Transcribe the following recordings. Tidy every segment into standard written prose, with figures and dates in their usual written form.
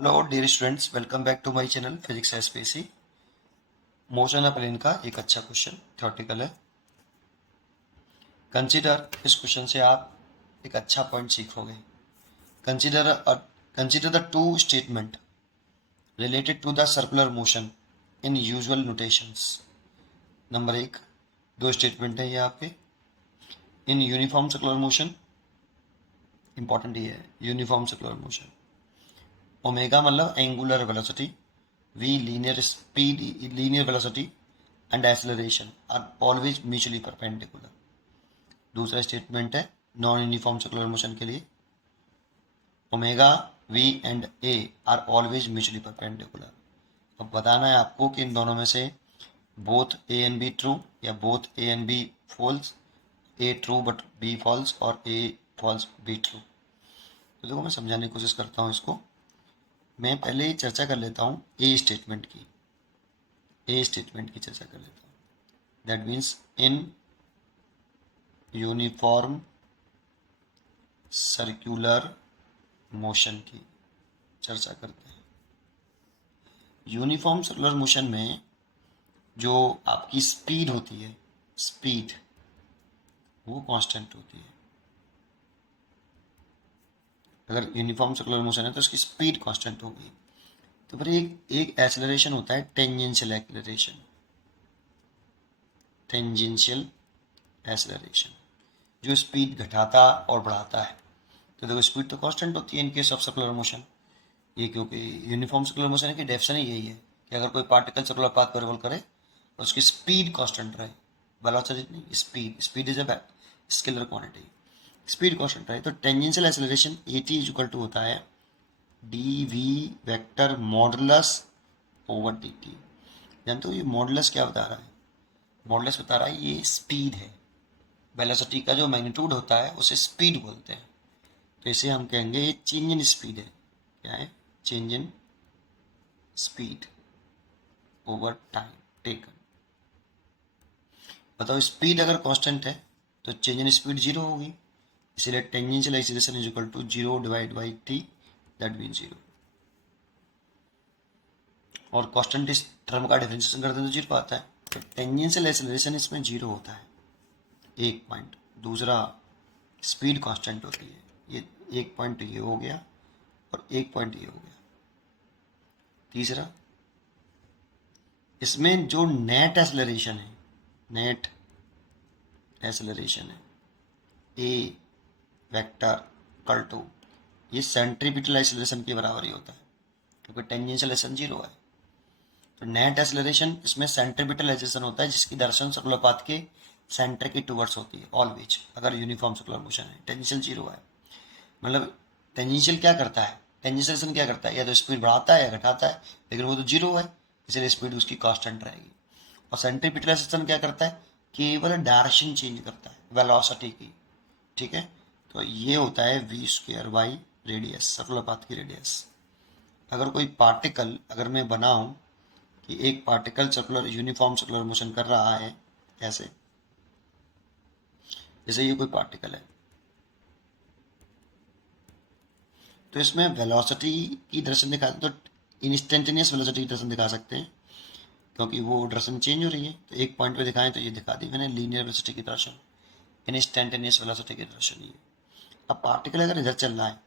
Hello dear students, welcome back to my channel physics SPC. Motion of plane का एक अच्छा question theoretical है। Consider, इस question से आप एक अच्छा पॉइंट सीखोगे। Consider consider the two statement related to the circular motion in usual notations. Number एक, दो स्टेटमेंट है ये आपके। In uniform circular motion, important ये है यूनिफॉर्म सर्कुलर मोशन। ओमेगा मतलब angular velocity, v linear velocity and acceleration are always mutually perpendicular। दूसरा statement है नॉन यूनिफॉर्म सर्कुलर मोशन के लिए, omega v and a are always mutually perpendicular. अब बताना है आपको कि इन दोनों में से both a and b true या both a and b false, a true but b false और a फॉल्स b ट्रू। तो देखो मैं समझाने की कोशिश करता हूँ इसको। मैं पहले ही चर्चा कर लेता हूँ ए स्टेटमेंट की चर्चा कर लेता हूँ। That means in uniform circular motion की चर्चा करते हैं। यूनिफॉर्म सर्कुलर मोशन में जो आपकी स्पीड होती है, स्पीड वो कांस्टेंट होती है। अगर यूनिफॉर्म सर्कुलर मोशन है तो उसकी स्पीड कांस्टेंट होगी। तो फिर एक एक्सेलरेशन होता है टेंजेंशियल एक्सेलरेशन, टेंजेंशियल एक्सेलरेशन जो स्पीड घटाता और बढ़ाता है। तो देखो स्पीड तो कांस्टेंट होती है in case of circular motion, ये क्योंकि यूनिफॉर्म सर्कुलर मोशन की डेफिनेशन ही यही है कि अगर कोई पार्टिकल सर्कुलर पाथ पर रिवॉल्व करे और उसकी स्पीड कांस्टेंट रहे, वेलोसिटी नहीं, speed is a scalar quantity, speed constant रहे। तो tangential acceleration at equal to होता है dv vector modulus over dt। जानते हो ये मॉडुलस क्या बता रहा है? मॉडुलस बता रहा है ये स्पीड है, वेलोसिटी का जो मैग्नीट्यूड होता है उसे स्पीड बोलते हैं। तो इसे हम कहेंगे ये चेंज इन स्पीड है। क्या है? Change in speed over time taken. बताओ स्पीड अगर कांस्टेंट है तो चेंज इन स्पीड जीरो होगी, इसलिए tangential acceleration is equal to zero divide by T, that mean zero. और कांस्टेंट इस टर्म का डिफरेंशिएशन करते हैं तो जीरो आता है। तो टेंजेंशियल एक्सीलरेशन इसमें जीरो होता है, एक पॉइंट। दूसरा स्पीड कांस्टेंट होती है, ये एक पॉइंट ये हो गया और एक पॉइंट ये हो गया। तीसरा इसमें जो नेट एक्सेलरेशन है, नेट एक्सेलरेशन है ए वेक्टर इक्वल टू, ये सेंट्रीपिटल एक्सेलरेशन के बराबर ही होता है क्योंकि टेंजेंशियल एक्सेलरेशन जीरो है। तो नेट एक्सेलरेशन इसमें सेंट्रीपिटल एक्सेलरेशन होता है जिसकी डायरेक्शन सर्कुलर पाथ के सेंटर की टुवर्ड्स होती है ऑलवेज, अगर यूनिफॉर्म सर्कुलर मोशन है। टेंजेंशियल जीरो है, मतलब टेंजेंशियल क्या करता है, टेंजेंशियल एक्सेलरेशन क्या करता है, या तो स्पीड बढ़ाता है या घटाता है, लेकिन वो तो जीरो है इसलिए स्पीड उसकी कांस्टेंट रहेगी। और सेंट्रीपिटल एक्सेलरेशन क्या करता है, केवल डायरेक्शन चेंज करता है वेलोसिटी की। ठीक है, तो ये होता है V square by radius, circular path की रेडियस। अगर कोई पार्टिकल, अगर मैं बनाऊं कि एक particle circular uniform circular motion कर रहा है ऐसे, जैसे ये कोई पार्टिकल है, तो इसमें वेलोसिटी की डायरेक्शन दिखा, तो इंस्टेंटेनियस वेलोसिटी की डायरेक्शन दिखा सकते हैं क्योंकि वो डायरेक्शन चेंज हो रही है। तो एक पॉइंट पे दिखाएं तो ये दिखा दी मैंने लीनियर वेलोसिटी की डायरेक्शन, इंस्टेंटेनियस वेलोसिटी की डायरेक्शन ये। अब पार्टिकल अगर इधर चल रहा है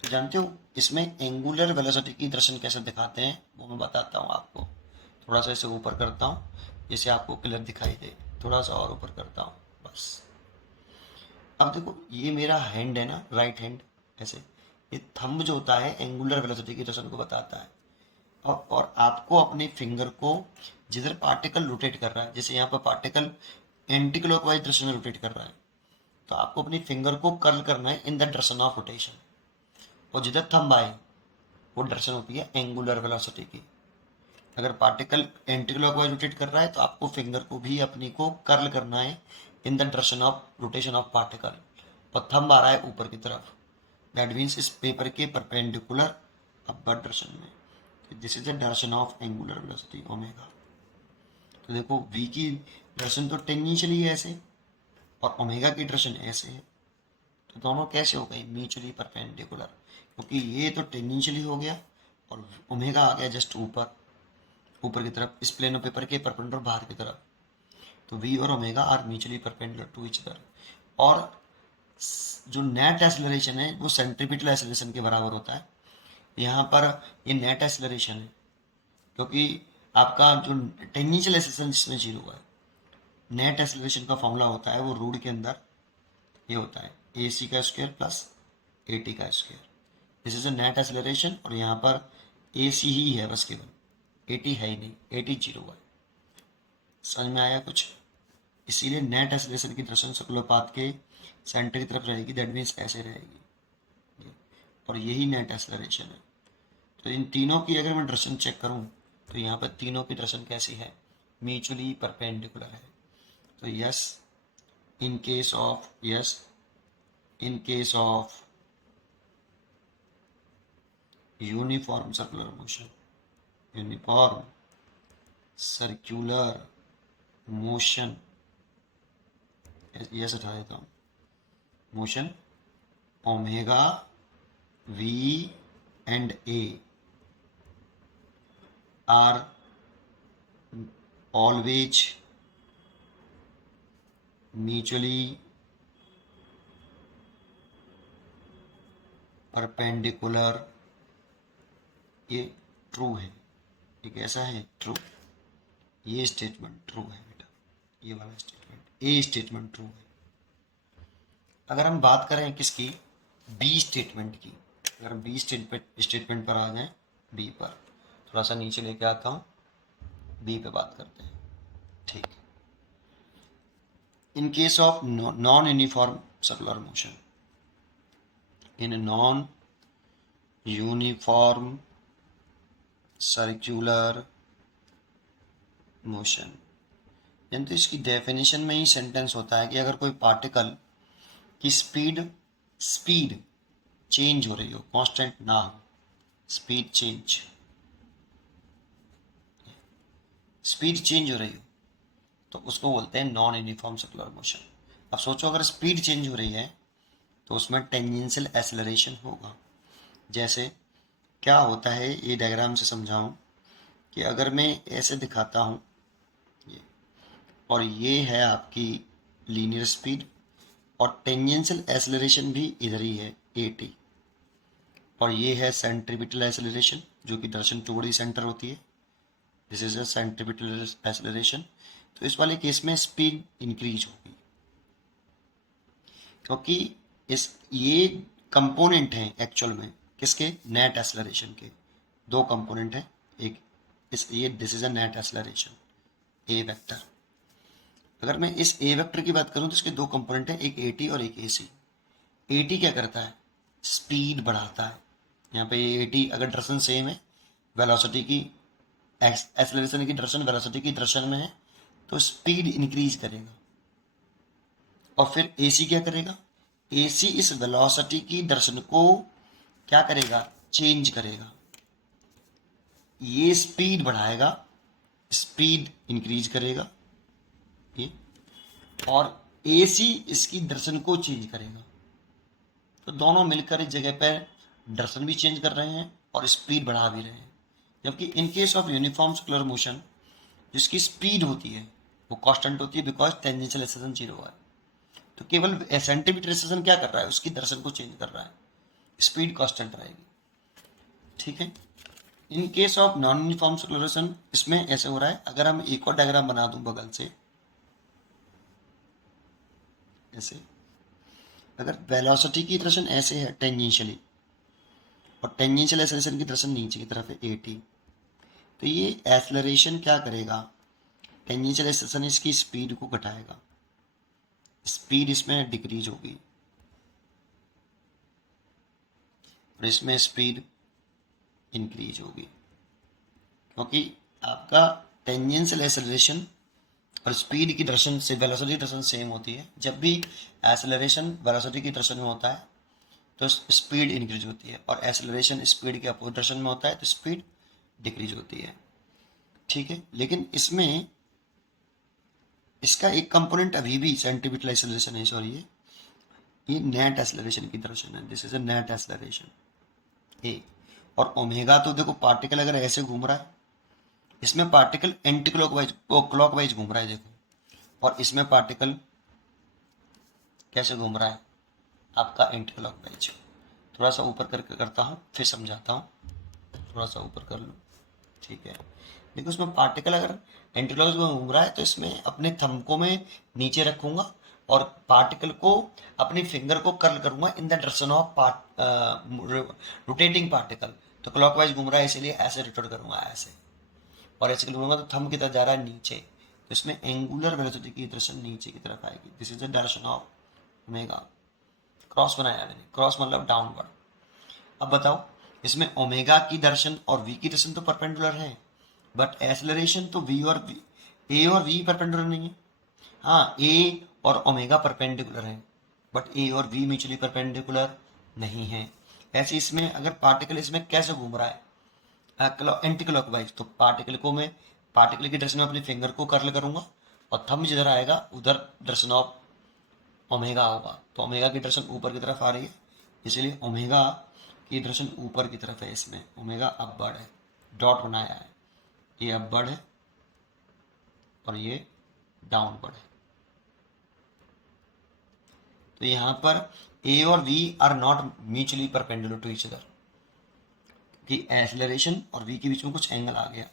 तो जानते हो इसमें एंगुलर वेलोसिटी की डायरेक्शन कैसे दिखाते हैं वो मैं बताता हूँ आपको। थोड़ा सा इसे ऊपर करता हूँ जिससे आपको क्लियर दिखाई दे, थोड़ा सा और ऊपर करता हूँ बस। अब देखो ये मेरा हैंड है ना, राइट हैंड, ऐसे ये थंब जो होता है एंगुलर वेलोसिटी की डायरेक्शन को बताता है। और आपको अपने फिंगर को जिधर पार्टिकल रोटेट कर रहा है, जैसे यहाँ पर पार्टिकल एंटी क्लॉकवाइज डायरेक्शन में रोटेट कर रहा है, तो आपको अपनी फिंगर को कर्ल करना है in the direction of rotation. और जिधर थंब आए वो डायरेक्शन होती है एंगुलर वेलोसिटी की। अगर पार्टिकल एंटी क्लॉकवाइज रोटेट कर रहा है तो आपको फिंगर को भी अपनी को कर्ल करना है in the direction of rotation of particle. और थंब आ रहा है ऊपर की तरफ, दैट मीन्स इस पेपर के परपेंडिकुलर अपवर्ड डायरेक्शन में। This is the direction of angular velocity omega. तो देखो v की डायरेक्शन तो टेंजेंशियली है ऐसे और ओमेगा की डायरेक्शन ऐसे है, तो दोनों कैसे हो गए म्यूचुअली परपेंडिकुलर, क्योंकि ये तो टेंजेंशियली हो गया और ओमेगा आ गया जस्ट ऊपर की तरफ, इस प्लेन ऑफ पेपर के परपेंडिकुलर बाहर की तरफ। तो v और omega are mutually perpendicular to each other. और जो नेट एक्सेलरेशन है वो सेंट्रीपिटल एक्सेलरेशन के बराबर होता है। यहाँ पर ये नेट एक्सेलरेशन है, क्योंकि आपका जो टेंजेंशियल एक्सेलरेशन जिसमें जीरो है, नेट एक्सेलरेशन का फॉर्मूला होता है वो रूट के अंदर ये होता है ए सी का स्क्वायर प्लस ए टी का square. This is a net acceleration, और यहाँ पर ए सी ही है बस केवल, ए टी है ही नहीं, ए टी जीरो है। समझ में आया कुछ? इसीलिए नेट एक्सेलरेशन की दर्शन सर्कुलर पाथ के सेंटर की तरफ रहेगी, दैट मीन्स ऐसे रहेगी, और यही नेट एक्सेलरेशन है। तो इन तीनों की अगर मैं दर्शन चेक करूं तो यहाँ पर तीनों की दर्शन कैसी है? म्यूचुअली परपेंडिकुलर है। तो yes, in case of uniform circular motion, yes उठा देता हूँ, motion omega V and A are always mutually perpendicular. ये ट्रू है, ये कैसा है? ट्रू। ये स्टेटमेंट ट्रू है बेटा, ये वाला स्टेटमेंट, ए स्टेटमेंट ट्रू है। अगर हम बात करें किसकी? बी स्टेटमेंट की। अगर बी स्टेटमेंट पर आ जाए, बी पर थोड़ा सा नीचे लेके आता हूँ, बी पे बात करते हैं। ठीक है। In case of non uniform circular motion, in non uniform circular motion, यानी तो इसकी डेफिनेशन में ही सेंटेंस होता है कि अगर कोई पार्टिकल की स्पीड चेंज हो रही हो, कांस्टेंट ना हो, स्पीड चेंज हो रही हो, तो उसको बोलते हैं नॉन यूनिफॉर्म सर्कुलर मोशन। अब सोचो अगर स्पीड चेंज हो रही है तो उसमें टेंजेंशियल एक्सेलरेशन होगा। जैसे क्या होता है, ये डायग्राम से समझाऊं कि अगर मैं ऐसे दिखाता हूं, ये, और ये है आपकी लीनियर स्पीड, और टेंजेंशियल एक्सेलरेशन भी इधर ही है ए टी, और ये है सेंट्रीपिटल एक्सेलरेशन जो कि दर्शन टुवर्ड सेंटर होती है। This is a centripetal acceleration. तो इस वाले केस में स्पीड इंक्रीज होगी, क्योंकि ये कंपोनेंट हैं एक्चुअल में किसके? नेट एक्सेलरेशन के। दो कंपोनेंट हैं, एक this is a net acceleration A vector. अगर मैं इस ए वेक्टर की बात करूं तो इसके दो कंपोनेंट हैं, एक ए टी और एक ए सी। ए टी क्या करता है? स्पीड बढ़ाता है। यहाँ पे ए टी अगर डायरेक्शन सेम है, वेलोसिटी की एक्सेलरेशन की डायरेक्शन वेलोसिटी की डायरेक्शन में है, तो स्पीड इंक्रीज करेगा। और फिर एसी क्या करेगा? एसी इस वेलोसिटी की डायरेक्शन को क्या करेगा? चेंज करेगा। ये स्पीड बढ़ाएगा, स्पीड इंक्रीज करेगा ये, और एसी इसकी डायरेक्शन को चेंज करेगा। तो दोनों मिलकर इस जगह पर डायरेक्शन भी चेंज कर रहे हैं और स्पीड बढ़ा भी रहे हैं। जबकि इन case of uniform circular motion जिसकी स्पीड होती है वो कांस्टेंट होती है, बिकॉज टेंजेंशियल एक्सेलरेशन जीरो है। तो केवल सेंटीमीटर एक्सेलरेशन क्या कर रहा है? उसकी डायरेक्शन को चेंज कर रहा है, स्पीड कांस्टेंट रहेगी। ठीक है। In case of non uniform circulation इसमें ऐसे हो रहा है। अगर हम एक और डायग्राम बना दूं बगल से ऐसे, अगर वेलोसिटी की डायरेक्शन ऐसे है टेंजेंशियली, और टेंजेंशियल एक्सेलरेशन की डायरेक्शन नीचे की तरफ है ए टी, तो ये एक्सेलरेशन क्या करेगा? टेंजेंशियल एक्सेलरेशन इसकी स्पीड को घटाएगा, स्पीड इसमें डिक्रीज होगी, और इसमें स्पीड इंक्रीज होगी, क्योंकि आपका टेंजेंशियल एक्सेलरेशन और स्पीड की डायरेक्शन से वेलोसिटी डायरेक्शन सेम होती है। जब भी एक्सेलरेशन वेलोसिटी की डायरेक्शन में होता है तो स्पीड इंक्रीज होती है, और एक्सेलरेशन स्पीड के अपोजिट डायरेक्शन में होता है तो स्पीड डिक्रीज होती है। ठीक है। लेकिन इसमें इसका एक कंपोनेंट अभी भी सेंटीमीटर एक्सेलरेशन है, सॉरी ये नेट एक्सेलरेशन की डायरेक्शन है। This is a net acceleration a, और ओमेगा तो देखो पार्टिकल अगर ऐसे घूम रहा है, इसमें पार्टिकल एंटी क्लॉकवाइज क्लॉकवाइज घूम रहा है देखो, और इसमें पार्टिकल कैसे घूम रहा है आपका एंटी क्लॉकवाइज। थोड़ा सा ऊपर करके करता हूँ फिर समझाता हूँ, थोड़ा सा ऊपर कर लो, ठीक है। देखो इसमें पार्टिकल अगर एंटी क्लॉकवाइज में घूम रहा है तो इसमें अपने थंब को मैं नीचे रखूंगा और पार्टिकल को अपनी फिंगर को कर्ल करूंगा in the direction of rotating particle. तो क्लॉकवाइज घूम रहा है इसलिए ऐसे रोटेट करूंगा ऐसे, और ऐसे करूंगा तो थंब की तरफ जा रहा है नीचे, तो इसमें एंगुलर वेलोसिटी की डायरेक्शन नीचे की तरफ आएगी। This is the direction of omega. Cross बनाया मैंने, क्रॉस मतलब डाउनवर्ड। अब बताओ इसमें ओमेगा की दर्शन और वी की दर्शन तो परपेंडिकुलर है, बट एक्सेलरेशन तो वी और वी, ए और वी परपेंडिकुलर नहीं है। हाँ ए और ओमेगा परपेंडिकुलर है, बट ए और वी म्यूचुअली परपेंडिकुलर नहीं है। ऐसे इसमें अगर पार्टिकल इसमें कैसे घूम रहा है एंटी क्लॉकवाइज, तो पार्टिकल को मैं पार्टिकल की डायरेक्शन में अपनी फिंगर को कर्ल करूंगा और थंब जिधर आएगा उधर डायरेक्शन ऑफ ओमेगा होगा। तो ओमेगा की डायरेक्शन ऊपर की तरफ आ रही है, इसलिए ओमेगा की डायरेक्शन ऊपर की तरफ है। इसमें ओमेगा अपवर्ड है, डॉट बनाया है, ये अपवर्ड है और ये डाउनवर्ड है। तो यहाँ पर ए और V are not mutually perpendicular to each other, कि एक्सेलरेशन और वी के बीच में कुछ एंगल आ गया,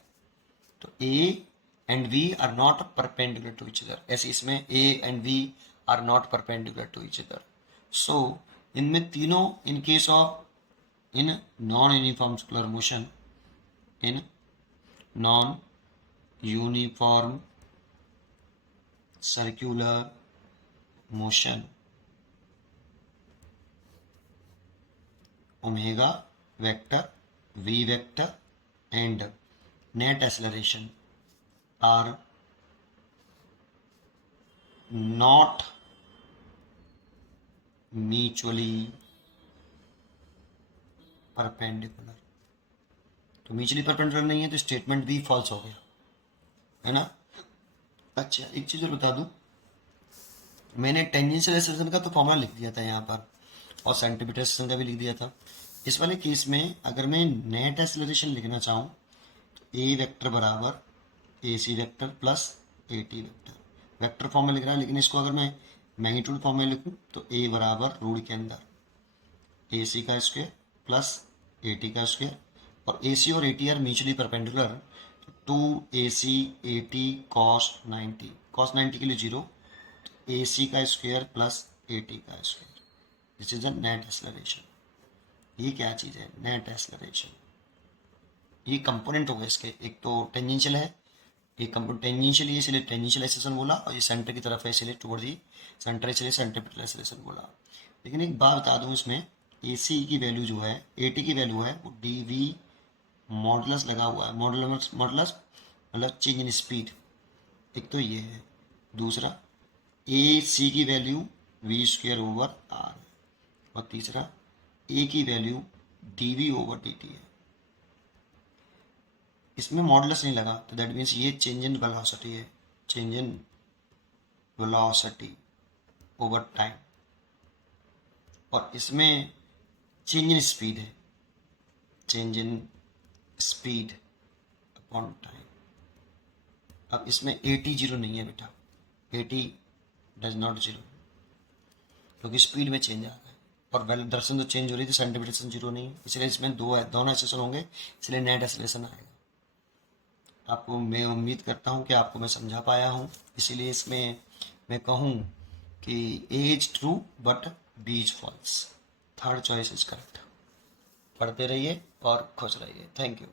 तो A and V are not perpendicular to each other. ऐसे इसमें A and V are not perpendicular to each other. So इनमें तीनों in case of in non uniform circular motion, in non uniform circular motion omega vector, V vector and net acceleration are not mutually perpendicular। तो mutually perpendicular नहीं है तो statement भी false हो गया, है ना। अच्छा एक चीज़ और बता दूं, मैंने टेंजेंशियल एक्सेलरेशन का तो फॉर्मूला लिख दिया था यहाँ पर, और सेंटीमीटर एक्सेलरेशन का भी लिख दिया था। इस वाले केस में अगर मैं नेट एक्सेलरेशन लिखना चाहूँ तो ए वेक्टर बराबर A C vector plus A T vector, vector form में लिख रहा है, लेकिन इसको अगर मैं मैग्नीट्यूड फॉर्म में लिखूँ तो ए बराबर रूट के अंदर ए सी का स्क्वायर प्लस ए टी का स्क्वायर, और ए सी और A T are mutually perpendicular, तो two A C A T cos 90, cos 90 के लिए जीरो, ए सी का स्क्वायर प्लस ए टी का square. This is the net acceleration. ये क्या चीज़ है नेट एक्सेलरेशन, ये कंपोनेंट हो गए इसके, एक तो टेंजेंशियल है, एक कंपोनेंट टेंजेंशियल है इसलिए टेंजेंशियल एक्सेलरेशन बोला, और ये सेंटर की तरफ है इसलिए टुवर्ड दी सेंटर इसलिए सेंट्रीपिटल एक्सेलरेशन बोला। लेकिन एक बात बता दूं, इसमें ए सी की वैल्यू जो है ए टी की वैल्यू है वो डी वी मॉडुलस लगा हुआ है, मॉडुलस मॉडुलस मतलब चेंज इन स्पीड, एक तो ये है। दूसरा ए सी की value V square over R, और तीसरा ए की value D V over D T है। इसमें मॉडुलस नहीं लगा तो दैट मीन्स ये चेंज इन वेलोसिटी है, change in velocity over time, और इसमें चेंज इन स्पीड है, change in speed upon time. अब इसमें ए टी जीरो नहीं है बेटा, A T does not zero, क्योंकि स्पीड में चेंज आ गया और डायरेक्शन तो चेंज हो रही थी, सेंटीमीटर जीरो नहीं है, इसलिए इसमें दोनों एक्सेलेरेशन होंगे, इसलिए नेट एक्सेलरेशन आएगा। आपको मैं उम्मीद करता हूँ कि आपको मैं समझा पाया हूँ, इसीलिए इसमें मैं कहूँ कि A is true but B is false, third choice is correct. पढ़ते रहिए और खुश रहिए। Thank you.